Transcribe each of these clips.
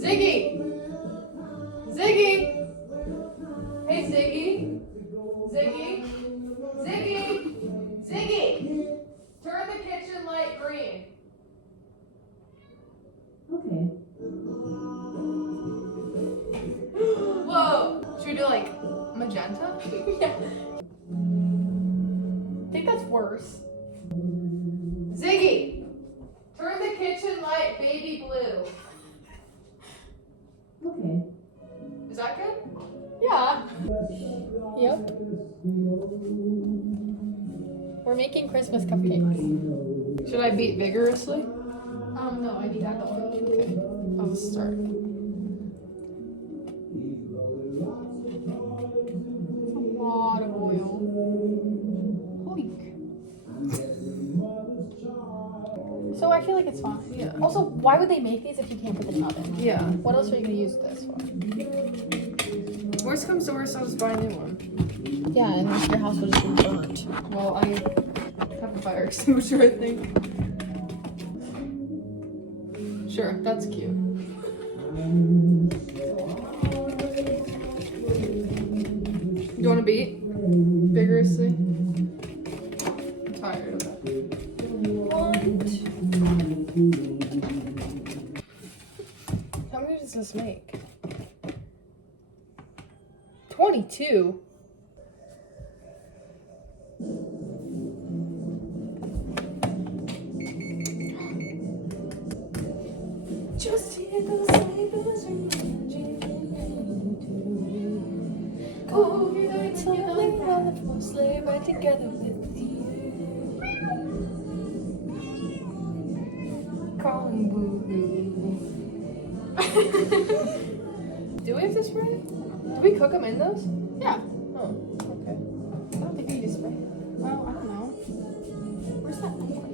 Ziggy! Ziggy! Hey, Ziggy! Ziggy! Ziggy! Ziggy! Turn the kitchen light green. Okay. Whoa! Should we do like magenta? Yeah. I think that's worse. Ziggy! Turn the kitchen light baby blue. Okay. Is that good? Yeah. Yep. We're making Christmas cupcakes. Should I beat vigorously? No, I need that going. Okay, I'll start. A lot of oil. Holy. So I feel like it's fine. Yeah. Also, why would they make these if you can't put them in the oven? Yeah. What else are you gonna use this for? Worst comes to worst, I'll just buy a new one. Yeah, and your house will just be burnt. Well, I have a fire extinguisher, I think. Sure, that's cute. You want to beat vigorously? I'm tired of that. How many does this make? 22. Just hear those sleigh bells ringing. Oh, you're going to live on the floor, sleigh right together with you. Calling boo. Do we have to spray? Do we cook them in those? Yeah. Oh, okay. I don't think you just spray. Well, I don't know. Where's that knife?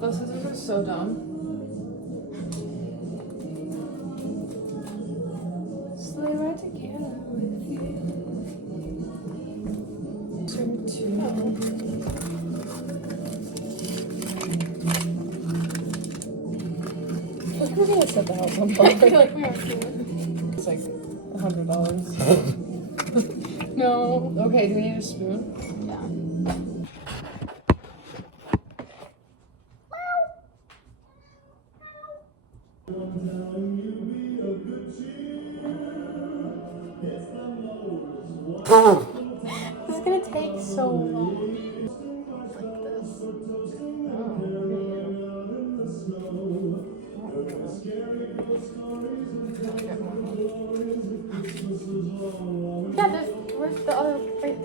Those scissors are so dumb. Sleigh right together with you. I think we're gonna set the house on I fire. feel like we are too. It's like $100. No. Okay, do we need a spoon? Yeah. This is gonna take so long. Like this. Yeah, where's the other right?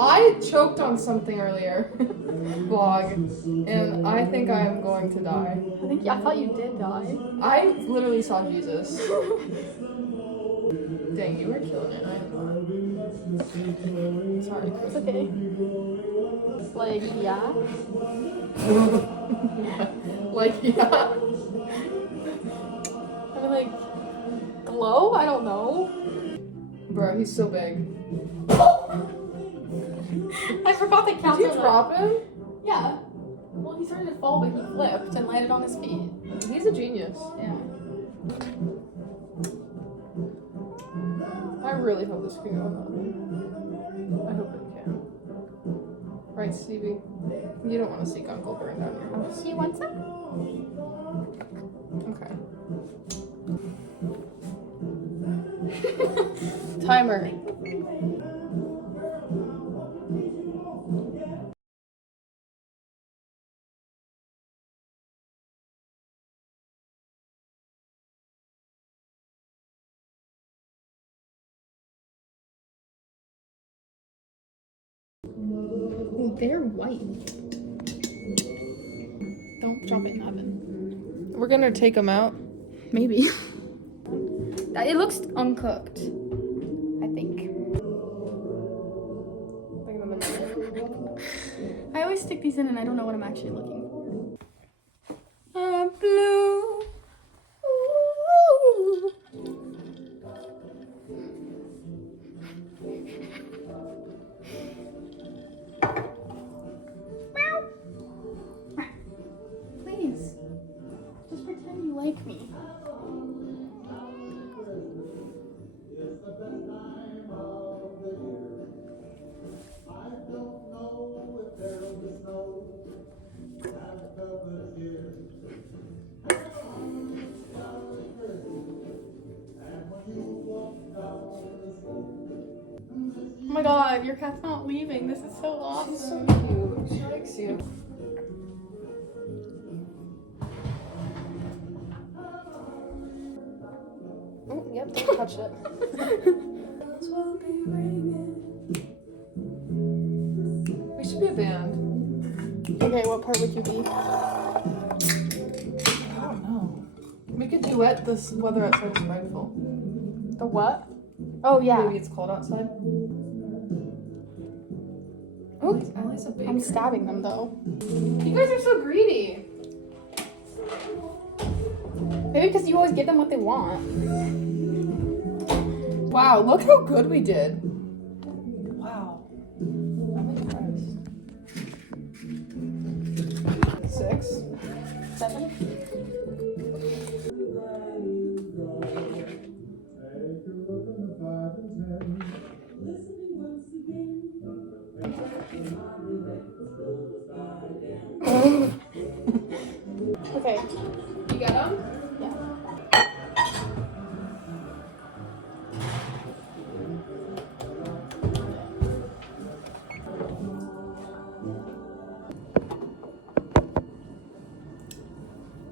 I choked on something earlier. Vlog. And I think I am going to die. I thought you did die. I literally saw Jesus. Dang, you were killing it. I am not. Sorry, Chris. It's okay. Like, yeah. Like, yeah. I mean, like, glow? I don't know. Bro, he's so big. I forgot that counts. Did you drop him? Yeah. Well, he started to fall, but he flipped and landed on his feet. He's a genius. Yeah. I really hope this can go in the oven. I hope it can. Right, Stevie? You don't want to see Uncle burn down your house. She wants some? Okay. Timer. Ooh, they're white. Don't drop it in the oven. We're gonna take them out. Maybe. It looks uncooked. I think. I always stick these in and I don't know what I'm actually looking for. I'm blue. Ooh. my god, your cat's not leaving. This is so She's so awesome. cute. She likes you. Oh, yep, don't touch it. We should be a band. Okay, what part would you be? I don't know. We could duet this Weather Outside's Frightful. The what? Oh, yeah. Maybe it's cold outside. Oh, Ellie's a baker. I'm stabbing them, though. You guys are so greedy. Maybe because you always give them what they want. Wow, look how good we did. Wow. I'm impressed. 6. 7? Okay. You got them? Yeah.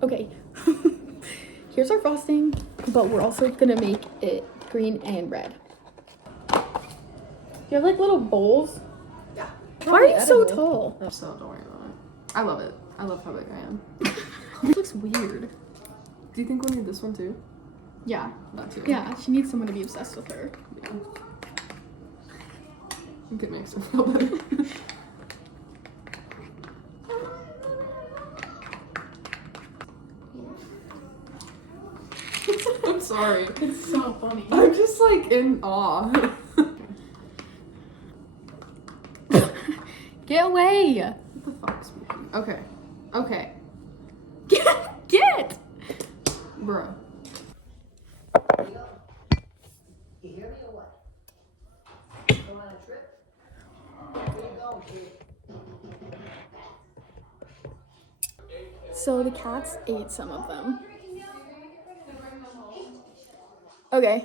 Okay. Here's our frosting, but we're also gonna make it green and red. You have like little bowls. Yeah. Why are you so tall? No, so don't worry about it. I love it. I love how big I am. It looks weird. Do you think we'll need this one too? Yeah. That too. Yeah, she needs someone to be obsessed with her. Yeah. I think it makes her feel better. I'm sorry. It's so funny. I'm just like in awe. Get away! What the fuck's making? Okay. Okay. Get! Bruh. You hear me or what? Going on a trip? Where you going, kid? So the cats ate some of them. Okay.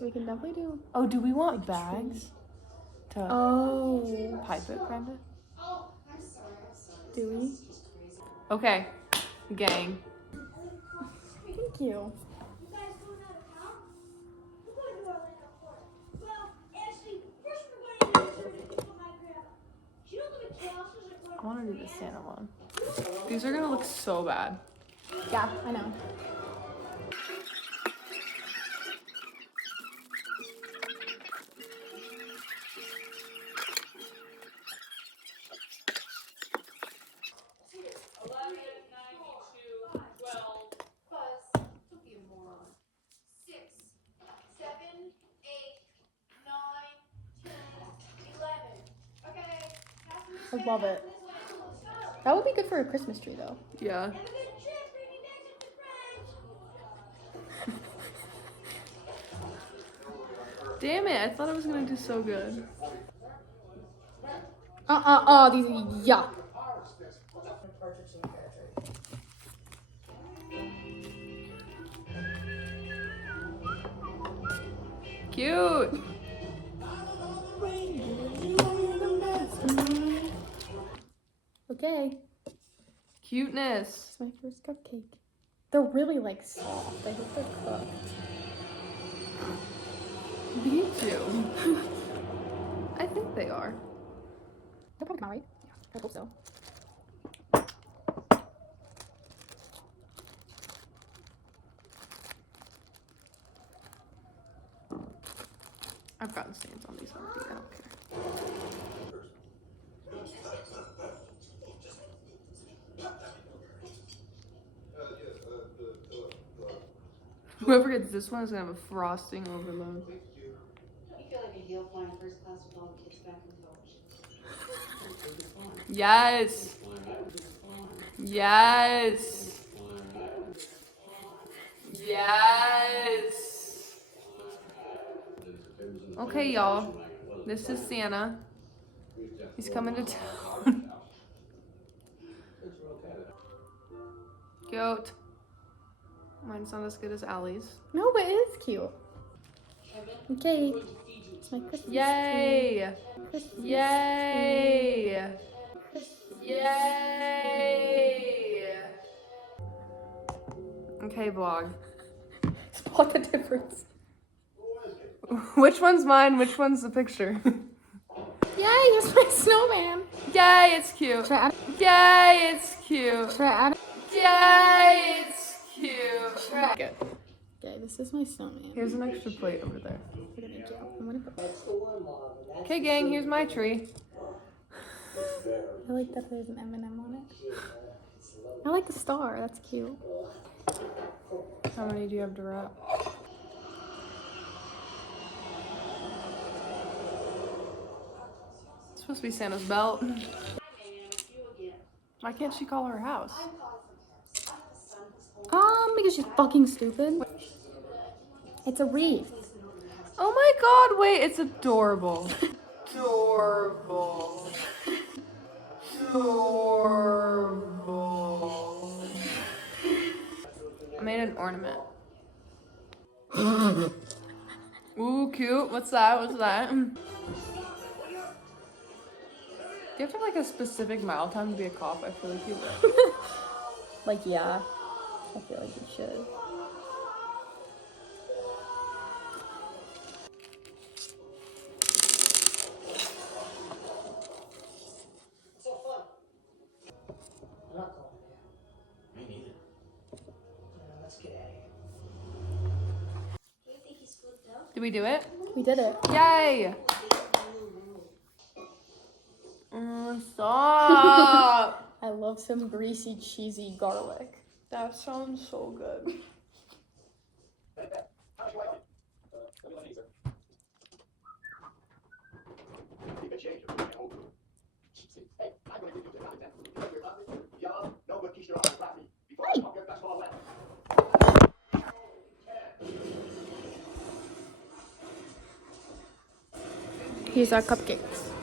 We can definitely do. Oh, do we want bags? To Oh. pipe it, kinda? Do we? Okay. Gang. Thank you. I want to do the Santa one. These are gonna look so bad. Yeah, I know. I love it. That would be good for a Christmas tree, though. Yeah. Damn it, I thought I was gonna do so good. These yuck. Cute. Okay. Cuteness. It's my first cupcake. They're really like soft. I hope they're cooked. Me too. I think they are. They're probably come out right. Yeah, I hope so. I've gotten stains on these already. I don't care. Whoever gets this one is gonna have a frosting overload. You feel like a heel flying first class with all the kids back in college. Yes. Yes. Yes. Okay, y'all. This is Santa. He's coming to town. Cute. Mine's not as good as Allie's. No, but it is cute. Okay. It's my Christmas Yay! tree. Christmas Yay! tree. Yay! Okay, vlog. Spot the difference. Which one's mine? Which one's the picture? Yay, here's my snowman. Yay, it's cute. Should I add Yay, it's cute. Should I add Yay, it's cute. Good. Okay, this is my snowman. Here's an extra plate over there. We're gonna go. I'm gonna put That's the one, Mom. and that's Okay, gang, here's my tree. I like that there's an M&M on it. I like the star. That's cute. How many do you have to wrap? It's supposed to be Santa's belt. Why can't she call her house? Because she's fucking stupid. It's a wreath. Oh my god, wait, it's adorable. Adorable. Adorable. I made an ornament. Ooh, cute. What's that? What's that? Do you have to have like a specific mile time to be a cop? I feel like you would. Like, yeah. I feel like you should. so fun. I'm not going there. Me neither. Let's get out of here. Do you think he's flipped out? Did we do it? We did it. Yay! Stop! I love some greasy, cheesy garlic. That sounds so good. Here's our cupcakes.